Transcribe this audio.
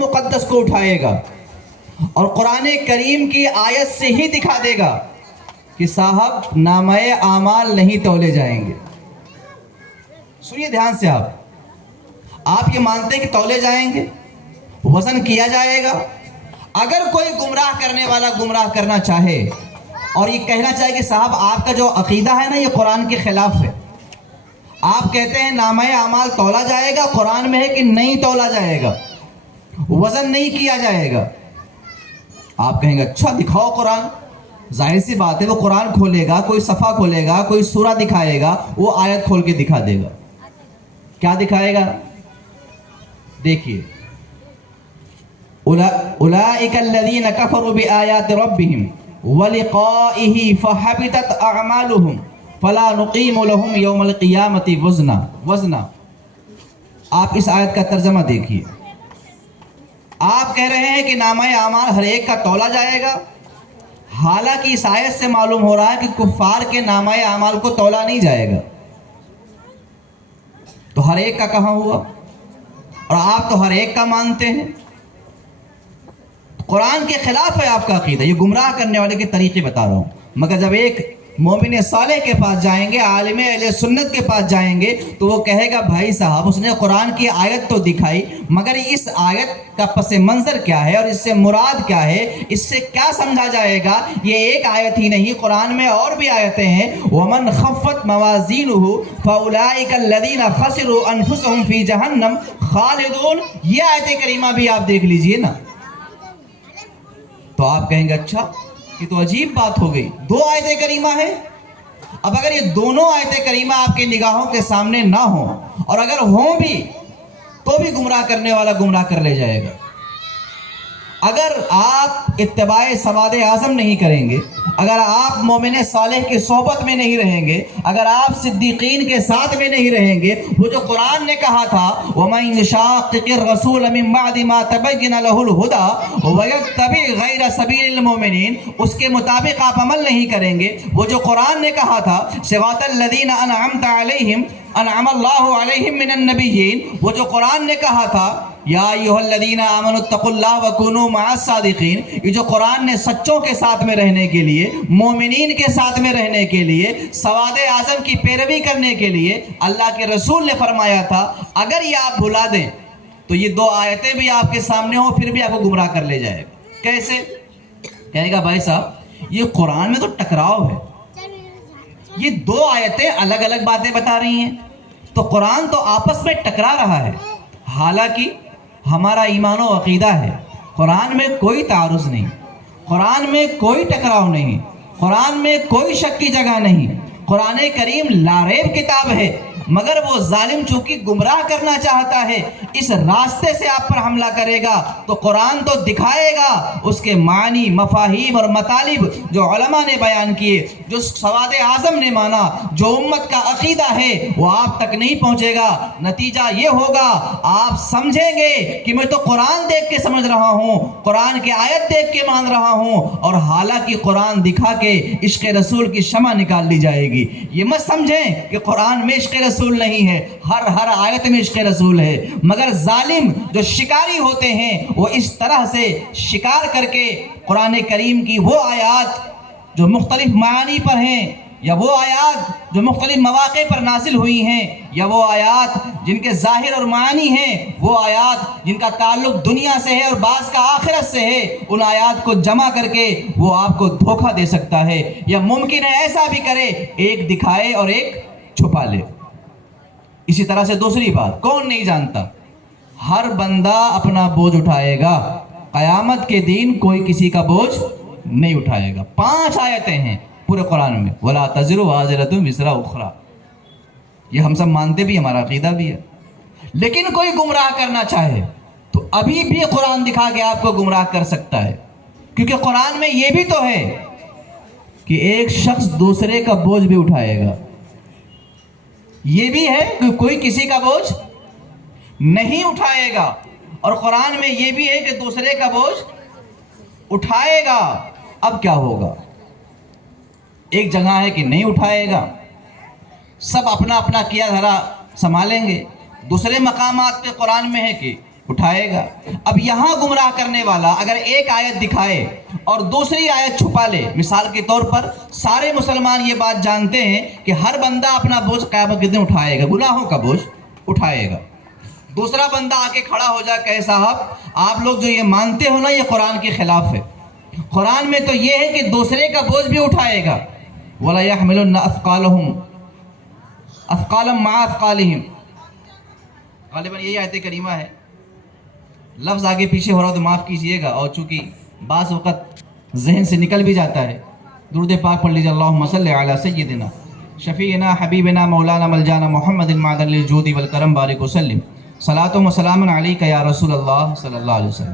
مقدس کو اٹھائے گا اور قرآن کریم کی آیت سے ہی دکھا دے گا کہ صاحب نامہ اعمال نہیں تولے جائیں گے. سنیے دھیان سے، آپ یہ مانتے ہیں کہ تولے جائیں گے، وزن کیا جائے گا؟ اگر کوئی گمراہ کرنے والا گمراہ کرنا چاہے اور یہ کہنا چاہے کہ صاحب آپ کا جو عقیدہ ہے نا یہ قرآن کے خلاف ہے، آپ کہتے ہیں نامہ اعمال تولا جائے گا، قرآن میں ہے کہ نہیں تولا جائے گا، وزن نہیں کیا جائے گا، آپ کہیں گے اچھا دکھاؤ قرآن. ظاہر سی بات ہے وہ قرآن کھولے گا، کوئی صفحہ کھولے گا، کوئی سورہ دکھائے گا، وہ آیت کھول کے دکھا دے گا. کیا دکھائے گا؟ دیکھیے، اولئک الذین کفروا بآیات ربہم ولقائہ فحبطت اعمالہم فلا نقیم لہم یوم القیامۃ وزنا. آپ اس آیت کا ترجمہ دیکھیے. آپ کہہ رہے ہیں کہ نامہ اعمال ہر ایک کا تولا جائے گا، حالانکہ اس آیت سے معلوم ہو رہا ہے کہ کفار کے نامہ اعمال کو تولا نہیں جائے گا. تو ہر ایک کا کہاں ہوا؟ اور آپ تو ہر ایک کا مانتے ہیں. قرآن کے خلاف ہے آپ کا عقیدہ. یہ گمراہ کرنے والے کے طریقے بتا رہا ہوں. مگر جب ایک مومن صالح کے پاس جائیں گے، عالم اہل سنت کے پاس جائیں گے، تو وہ کہے گا بھائی صاحب اس نے قرآن کی آیت تو دکھائی، مگر اس آیت کا پس منظر کیا ہے اور اس سے مراد کیا ہے، اس سے کیا سمجھا جائے گا؟ یہ ایک آیت ہی نہیں، قرآن میں اور بھی آیتیں ہیں. وَمَنْ خَفَّتْ مَوَازِينُهُ فَأُولَئِكَ الَّذِينَ خَسِرُوا أَنفُسَهُمْ فِي جَهَنَّمَ خَالِدُونَ. یہ آیت کریمہ بھی آپ دیکھ لیجئے نا. تو آپ کہیں گے اچھا یہ تو عجیب بات ہو گئی، دو آیت کریمہ ہیں. اب اگر یہ دونوں آیت کریمہ آپ کے نگاہوں کے سامنے نہ ہوں، اور اگر ہوں بھی تو بھی گمراہ کرنے والا گمراہ کر لے جائے گا. اگر آپ اتباع سواد اعظم نہیں کریں گے، اگر آپ مومن صالح کی صحبت میں نہیں رہیں گے، اگر آپ صدیقین کے ساتھ میں نہیں رہیں گے، وہ جو قرآن نے کہا تھا وَمَن يُشَاقِقِ الرَّسُولَ مِن بَعْدِ مَا تَبَيَّنَ لَهُ الْهُدَى وَيَتَّبِعْ غَيْرَ سَبِيلِ الْمُؤْمِنِينَ، اس کے مطابق آپ عمل نہیں کریں گے. وہ جو قرآن نے کہا تھا صراط الذین انعمت علیہم انعم اللہ علیہم من النبیین، وہ جو قرآن نے کہا تھا یا ایھا الذین آمنوا اتقوا اللہ وکونوا مع الصادقین، یہ جو قرآن نے سچوں کے ساتھ میں رہنے کے لیے، مومنین کے ساتھ میں رہنے کے لیے، سواد اعظم کی پیروی کرنے کے لیے اللہ کے رسول نے فرمایا تھا، اگر یہ آپ بھلا دیں تو یہ دو آیتیں بھی آپ کے سامنے ہوں پھر بھی آپ کو گمراہ کر لے جائے گا. کیسے؟ کہے گا بھائی صاحب یہ قرآن میں تو ٹکراؤ ہے، یہ دو آیتیں الگ الگ باتیں بتا رہی ہیں، تو قرآن تو آپس میں ٹکرا رہا ہے. حالانکہ ہمارا ایمان و عقیدہ ہے قرآن میں کوئی تعارض نہیں، قرآن میں کوئی ٹکراؤ نہیں، قرآن میں کوئی شک کی جگہ نہیں. قرآن کریم لاریب کتاب ہے، مگر وہ ظالم چونکہ گمراہ کرنا چاہتا ہے، اس راستے سے آپ پر حملہ کرے گا تو قرآن تو دکھائے گا اس کے معنی، مفاہیم اور مطالب جو علماء نے بیان کیے، جو سواد اعظم نے مانا، جو امت کا عقیدہ ہے وہ آپ تک نہیں پہنچے گا. نتیجہ یہ ہوگا آپ سمجھیں گے کہ میں تو قرآن دیکھ کے سمجھ رہا ہوں، قرآن کی آیت دیکھ کے مان رہا ہوں، اور حالانکہ قرآن دکھا کے عشق رسول کی شمع نکال لی جائے گی. یہ مت سمجھیں کہ قرآن میں عشق رسول نہیں ہے، ہر آیت میں عشق رسول ہے. مگر ظالم جو شکاری ہوتے ہیں وہ اس طرح سے شکار کر کے قرآن کریم کی وہ آیات جو مختلف معانی پر ہیں، یا وہ آیات جو مختلف مواقع پر نازل ہوئی ہیں، یا وہ آیات جن کے ظاہر اور معانی ہیں، وہ آیات جن کا تعلق دنیا سے ہے اور بعض کا آخرت سے ہے، ان آیات کو جمع کر کے وہ آپ کو دھوکہ دے سکتا ہے. یا ممکن ہے ایسا بھی کرے، ایک دکھائے اور ایک چھپا لے. اسی طرح سے دوسری بات کون نہیں جانتا، ہر بندہ اپنا بوجھ اٹھائے گا، قیامت کے دن کوئی کسی کا بوجھ نہیں اٹھائے گا. 5 آیتیں ہیں پورے قرآن میں، وَلَا تَزِرُ وَازِرَةٌ وِزْرَ أُخْرَى. یہ ہم سب مانتے بھی، ہمارا عقیدہ بھی ہے. لیکن کوئی گمراہ کرنا چاہے تو ابھی بھی قرآن دکھا کے آپ کو گمراہ کر سکتا ہے، کیونکہ قرآن میں یہ بھی تو ہے کہ ایک شخص دوسرے کا بوجھ بھی اٹھائے گا. یہ بھی ہے کہ کوئی کسی کا بوجھ نہیں اٹھائے گا، اور قرآن میں یہ بھی ہے کہ دوسرے کا بوجھ اٹھائے گا. اب کیا ہوگا؟ ایک جگہ ہے کہ نہیں اٹھائے گا، سب اپنا اپنا کیا دھرا سنبھالیں گے. دوسرے مقامات پہ قرآن میں ہے کہ اٹھائے گا۔ اب یہاں گمراہ کرنے والا اگر ایک آیت دکھائے اور دوسری آیت چھپا لے، مثال کے طور پر سارے مسلمان یہ بات جانتے ہیں کہ ہر بندہ اپنا بوجھ قیامت کے دن اٹھائے گا، گناہوں کا بوجھ اٹھائے گا۔ دوسرا بندہ آ کے کھڑا ہو جائے، کہے صاحب آپ لوگ جو یہ مانتے ہو نا یہ قرآن کے خلاف ہے، قرآن میں تو یہ ہے کہ دوسرے کا بوجھ بھی اٹھائے گا۔ وَلَا يَحْمِلُنَّ أَثْقَالَهُمْ أَثْقَالًا مَعَ أَثْقَالِهِمْ، غالباً یہی آیت کریمہ ہے، لفظ آگے پیچھے ہو رہا تو معاف کیجئے گا، اور چونکہ بعض وقت ذہن سے نکل بھی جاتا ہے۔ درود پاک پڑھ لیجئے، اللہم صلی علی سیدنا شفیعنا حبیبنا مولانا ملجانا محمد معدن للجود والکرم بارک وسلم، صلاۃ و سلام علیک یا رسول اللہ صلی اللہ علیہ وسلم۔